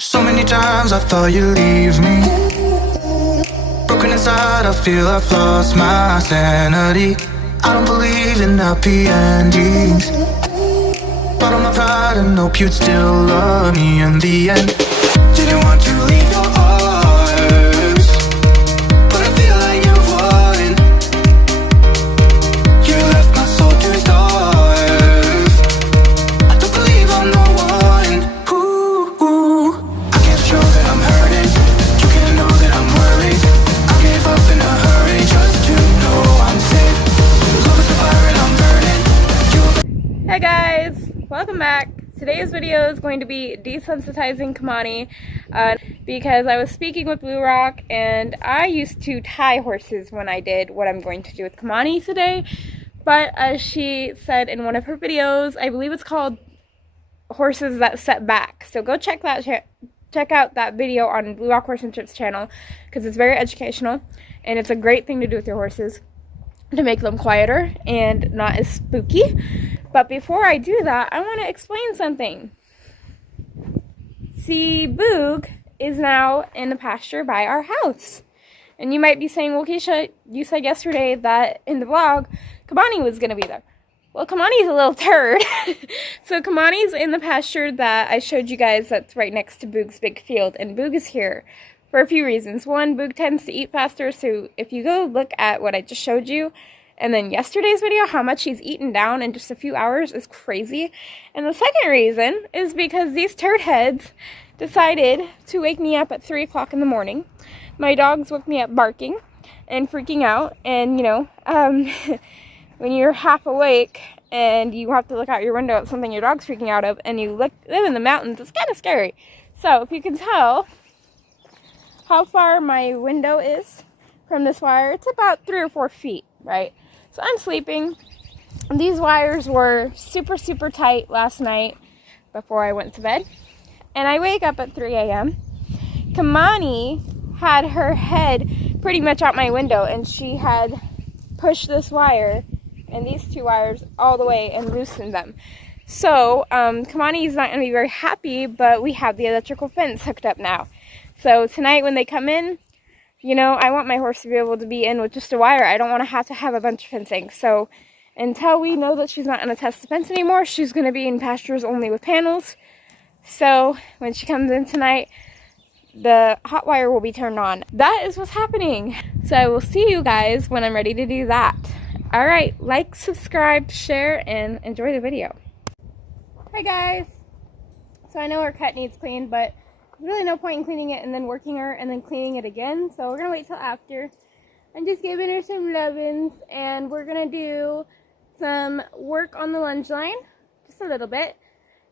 So many times I thought you'd leave me. Broken inside, I feel I've lost my sanity. I don't believe in happy endings. Bottle my pride and hope you'd still love me in the end. Didn't want to leave your arms, but I feel like you won. You left my soul to starve. I don't believe I'm the one. Ooh, I can't show that I'm hurting. You can't know that I'm worried. I gave up in a hurry just to know I'm safe. Love is a fire and I'm burning. Hey guys, welcome back. Today's video is going to be desensitizing Kimanie because I was speaking with Blue Rock, and I used to tie horses when I did what I'm going to do with Kimanie today. But as she said in one of her videos, I believe it's called Horses That Set Back. So go check out that video on Blue Rock Horse and Trips channel because it's very educational and it's a great thing to do with your horses to make them quieter and not as spooky. But before I do that, I want to explain something. See, Boog is now in the pasture by our house. And you might be saying, well, Keisha, you said yesterday that in the vlog, Kimanie was going to be there. Well, Kimanie's a little turd. So Kimanie's in the pasture that I showed you guys that's right next to Boog's big field. And Boog is here for a few reasons. One, Boog tends to eat faster. So if you go look at what I just showed you, and then yesterday's video, how much he's eaten down in just a few hours is crazy. And the second reason is because these turd heads decided to wake me up at 3 o'clock in the morning. My dogs woke me up barking and freaking out. And, you know, when you're half awake and you have to look out your window at something your dog's freaking out of, and you live in the mountains, it's kind of scary. So if you can tell how far my window is from this wire, it's about 3 or 4 feet, right? So I'm sleeping. These wires were super tight last night before I went to bed. And I wake up at 3 a.m. Kimanie had her head pretty much out my window, and she had pushed this wire and these 2 wires all the way and loosened them. So Kimanie's not going to be very happy, but we have the electrical fence hooked up now. So tonight when they come in, you know, I want my horse to be able to be in with just a wire. I don't want to have a bunch of fencing. So until we know that she's not going to test the fence anymore, she's going to be in pastures only with panels. So when she comes in tonight, the hot wire will be turned on. That is what's happening. So I will see you guys when I'm ready to do that. All right, like, subscribe, share, and enjoy the video. Hi guys. So I know her cut needs cleaned, but there's really no point in cleaning it and then working her and then cleaning it again. So we're going to wait till after. I'm just giving her some lovin's, and we're going to do some work on the lunge line, just a little bit,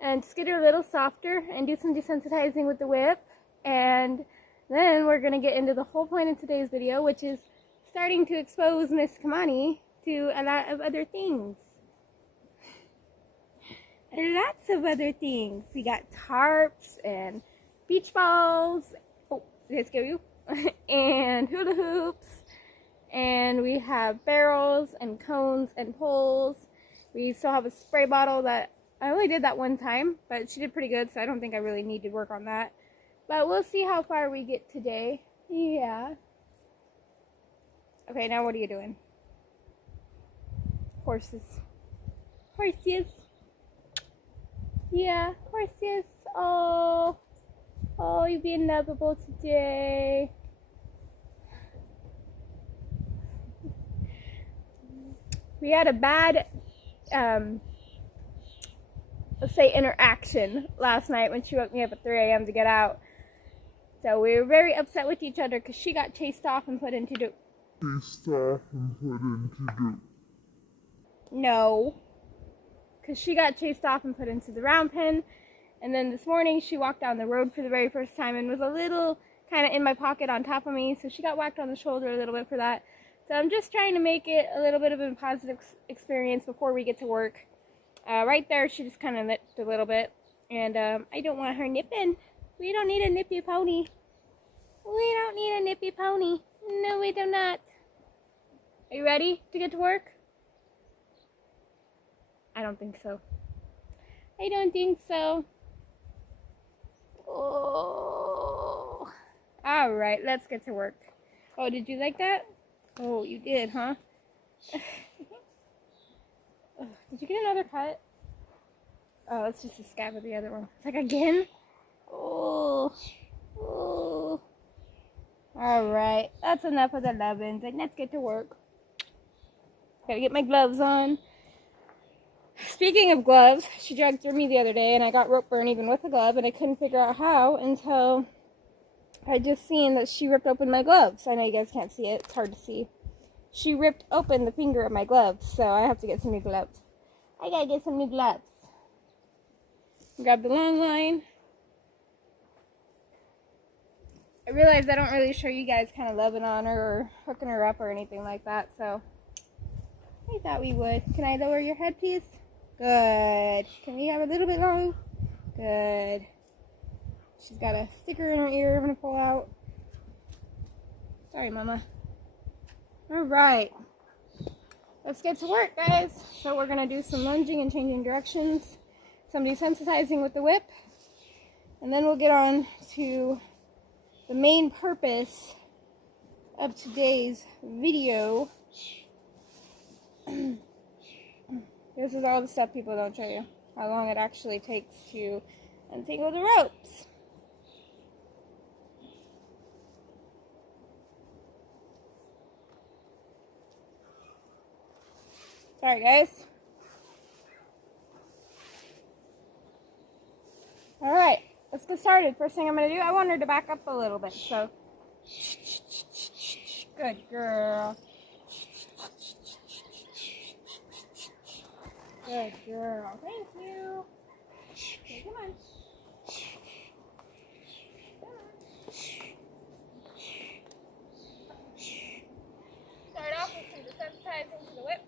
and just get her a little softer and do some desensitizing with the whip. And then we're going to get into the whole point of today's video, which is starting to expose Miss Kimanie to a lot of other things. Lots of other things. We got tarps and beach balls. Oh, did I scare you? And hula hoops. And we have barrels and cones and poles. We still have a spray bottle that I only did that one time, but she did pretty good, so I don't think I really need to work on that. But we'll see how far we get today. Yeah. Okay, now what are you doing? Horses. Horses. Yeah, horses. Oh, you're being lovable today. We had a bad, let's say, interaction last night when she woke me up at 3 a.m. to get out. So we were very upset with each other because she got chased off and put into the... No. Because she got chased off and put into the round pen. And then this morning she walked down the road for the very first time and was a little kind of in my pocket on top of me. So she got whacked on the shoulder a little bit for that. So I'm just trying to make it a little bit of a positive experience before we get to work. Right there she just kind of nipped a little bit. And I don't want her nipping. We don't need a nippy pony. We don't need a nippy pony. No, we do not. Are you ready to get to work? I don't think so. I don't think so. Oh. Alright, let's get to work. Oh, did you like that? Oh, you did, huh? Oh, did you get another cut? Oh, it's just a scab of the other one. It's like, again? Oh. Oh. Alright, that's enough of the lovin's. Like, let's get to work. Gotta get my gloves on. Speaking of gloves, she dragged through me the other day and I got rope burn even with a glove and I couldn't figure out how until I just seen that she ripped open my gloves. I know you guys can't see it. It's hard to see. She ripped open the finger of my gloves, so I have to get some new gloves. I gotta get some new gloves. Grab the long line. I realized I don't really show you guys kind of loving on her or hooking her up or anything like that, so I thought we would. Can I lower your head, please? Good. Can we have a little bit long? Good. She's got a sticker in her ear I'm going to pull out. Sorry, Mama. Alright. Let's get to work, guys. So we're going to do some lunging and changing directions. Some desensitizing with the whip. And then we'll get on to the main purpose of today's video. This is all the stuff people don't show you. How long it actually takes to untangle the ropes. Sorry, guys. Alright, let's get started. First thing I'm going to do, I want her to back up a little bit. So, good girl. Good girl. Thank you. Okay, come on. Start off with some desensitizing to the whip.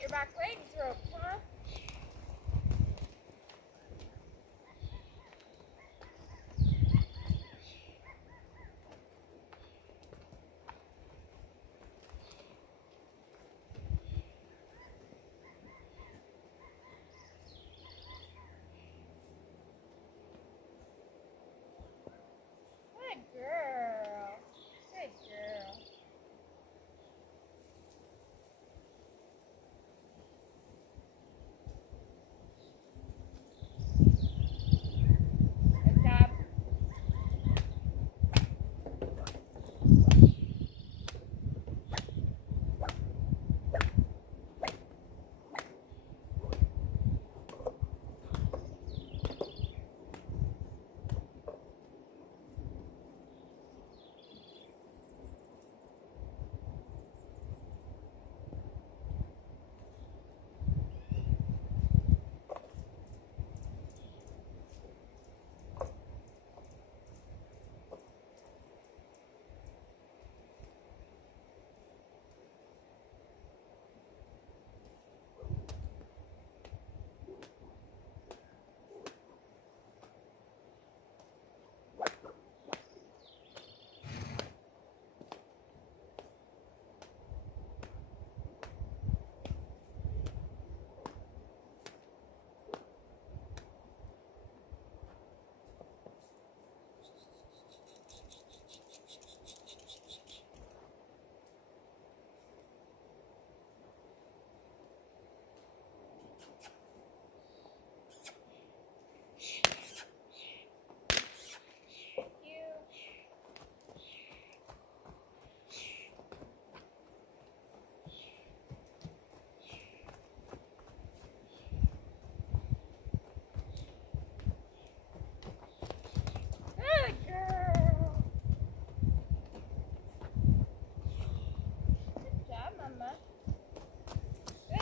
Your back legs roped, huh? Good girl. Good girl. Good job.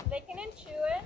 Licking and chewing.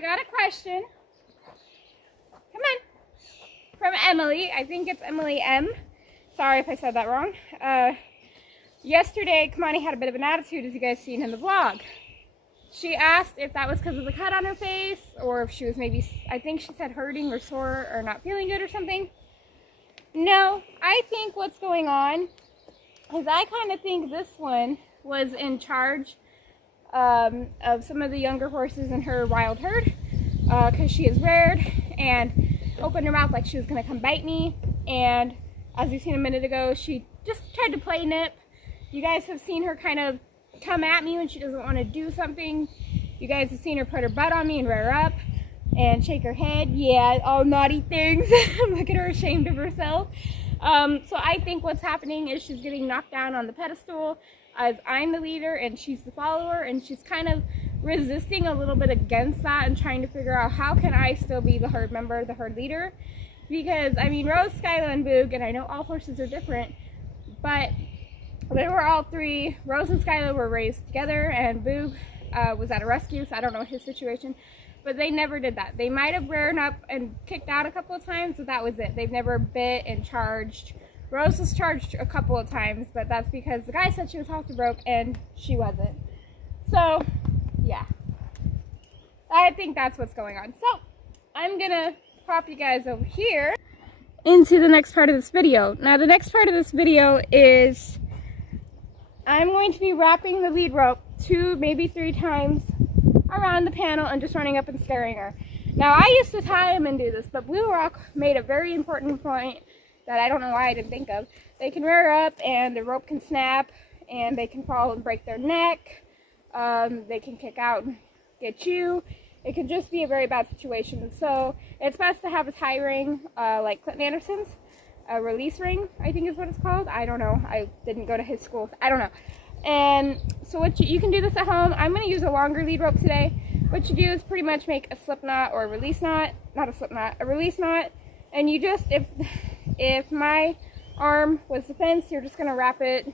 I got a question. Come on. From Emily. I think it's Emily M. Sorry if I said that wrong. Yesterday, Kimanie had a bit of an attitude, as you guys seen in the vlog. She asked if that was because of the cut on her face, or if she was maybe, I think she said hurting or sore or not feeling good or something. No, I think what's going on is I kind of think this one was in charge of some of the younger horses in her wild herd, because she is reared and opened her mouth like she was going to come bite me. And as you've seen a minute ago, she just tried to play nip. You guys have seen her kind of come at me when she doesn't want to do something. You guys have seen her put her butt on me and rear up and shake her head. Yeah, all naughty things. Look at her, ashamed of herself. So I think what's happening is she's getting knocked down on the pedestal as I'm the leader and she's the follower, and she's kind of resisting a little bit against that and trying to figure out how can I still be the herd member, the herd leader. Because, I mean, Rose, Skyla, and Boog, and I know all horses are different, but they were all three. Rose and Skyla were raised together, and Boog was at a rescue, so I don't know his situation. But they never did that. They might have reared up and kicked out a couple of times, but that was it. They've never bit and charged. Rose was charged a couple of times, but that's because the guy said she was halter broke, and she wasn't. So, yeah. I think that's what's going on. So, I'm gonna pop you guys over here into the next part of this video. Now, the next part of this video is I'm going to be wrapping the lead rope 2, maybe 3 times around the panel and just running up and scaring her. Now, I used to tie them and do this, but Blue Rock made a very important point that I don't know why I didn't think of. They can rear up and the rope can snap and they can fall and break their neck. They can kick out and get you. It could just be a very bad situation. So it's best to have a tie ring like Clinton Anderson's. A release ring, I think is what it's called. I don't know. I didn't go to his school. I don't know. And so what you can do this at home. I'm going to use a longer lead rope today. What you do is pretty much make a slip knot or a release knot. Not a slip knot, a release knot. And you just, if my arm was the fence, you're just going to wrap it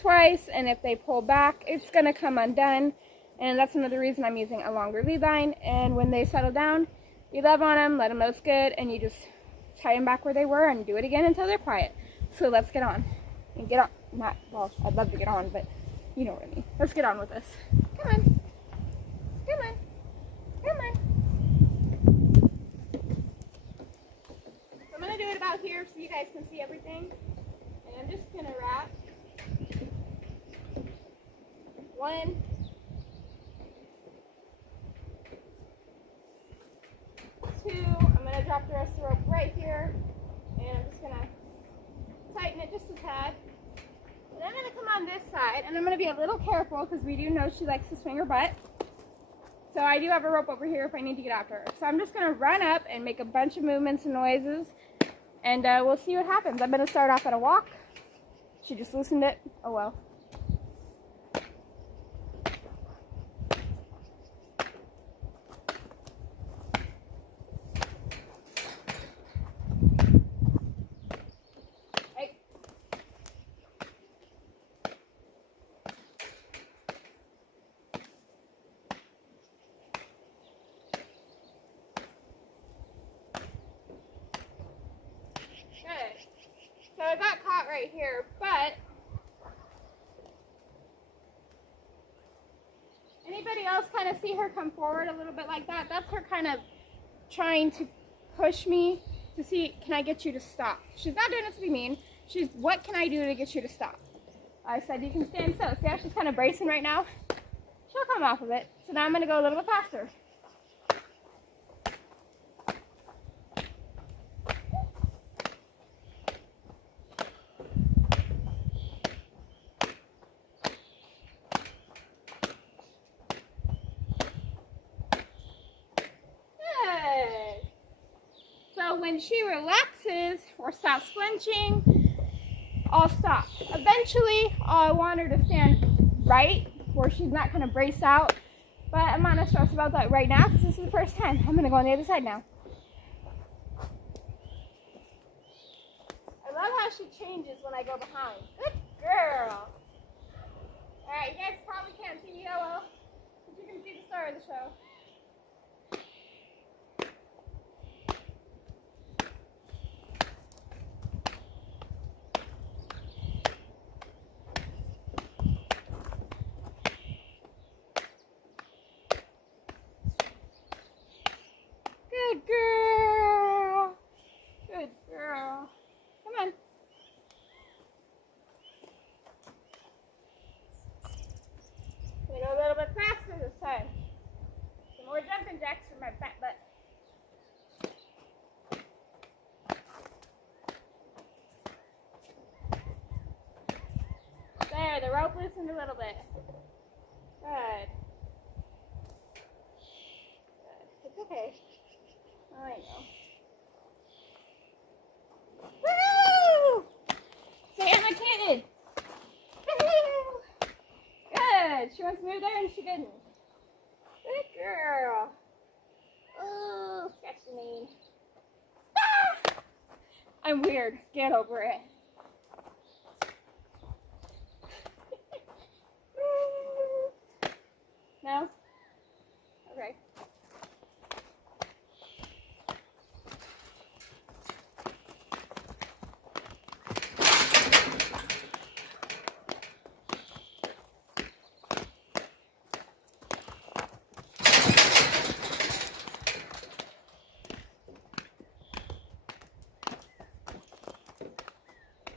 twice. And if they pull back, it's going to come undone. And that's another reason I'm using a longer lead line. And when they settle down, you love on them, let them know it's good, and you just tie them back where they were and do it again until they're quiet. So let's get on. And get on. Not, well, I'd love to get on, but you know what I mean. Let's get on with this. Come on. Come on. Come on. So I'm going to do it about here so you guys can see everything. And I'm just going to wrap 1, 2, I'm going to drop the rest of the rope right here, and I'm just going to tighten it just a tad. And I'm going to come on this side, and I'm going to be a little careful because we do know she likes to swing her butt. So I do have a rope over here if I need to get after her. So I'm just going to run up and make a bunch of movements and noises, and we'll see what happens. I'm going to start off at a walk. She just loosened it. Oh well. Good. So I got caught right here, but anybody else kind of see her come forward a little bit like that? That's her kind of trying to push me to see, can I get you to stop? She's not doing it to be mean. She's, what can I do to get you to stop? I said you can stand still. See how she's kind of bracing right now? She'll come off of it. So now I'm going to go a little bit faster. So when she relaxes or stops flinching, I'll stop. Eventually, I want her to stand right where she's not going to brace out. But I'm not as stressed about that right now because this is the first time. I'm going to go on the other side now. I love how she changes when I go behind. Good girl. Alright, you guys probably can't see me yellow, but you can see the star of the show. rope loosened a little bit. Good. Good. It's okay. I know. Woo! Say I'm a kid. Woo! Good. She wants to move there and she didn't. Good girl. Oh, scratch the name. Ah! I'm weird. Get over it. No? Okay.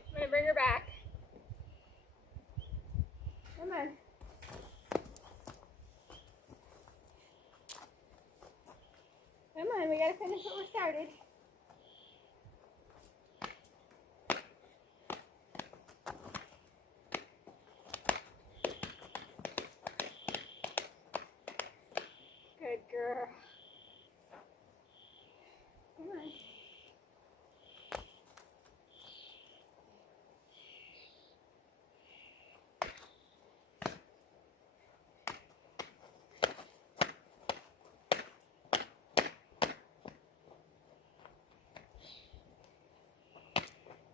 I'm gonna bring her back. Come on. Come on, we gotta finish what we started. Good girl. Come on.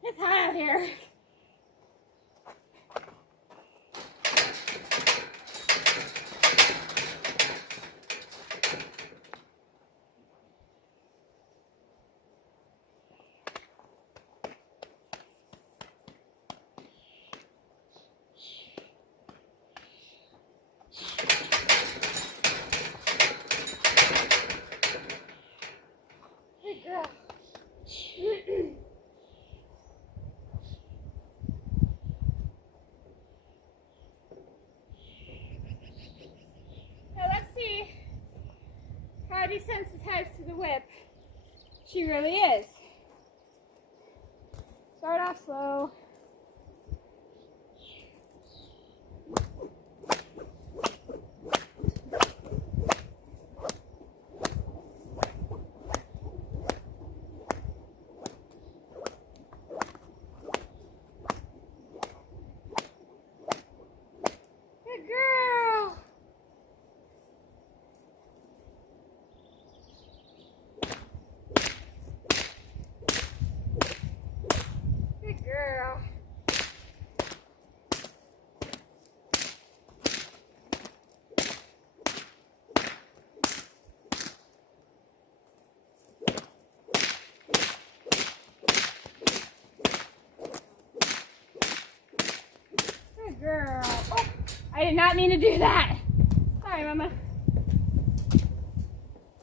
It's hot out here. Good girl. Now let's see how desensitized to the whip she really is. Start off slow. Good girl. Good girl. Good girl. Oh, I did not mean to do that. Sorry, Mama.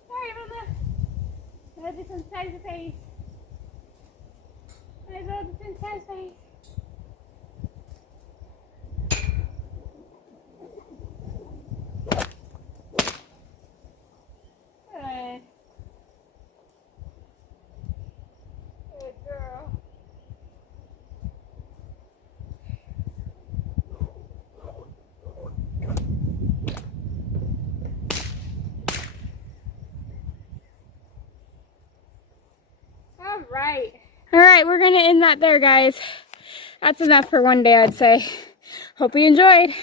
Sorry, Mama. I desensitize the face. I will desensitize the face. Good. Good girl. All right, we're gonna end that there, guys. That's enough for one day, I'd say. Hope you enjoyed.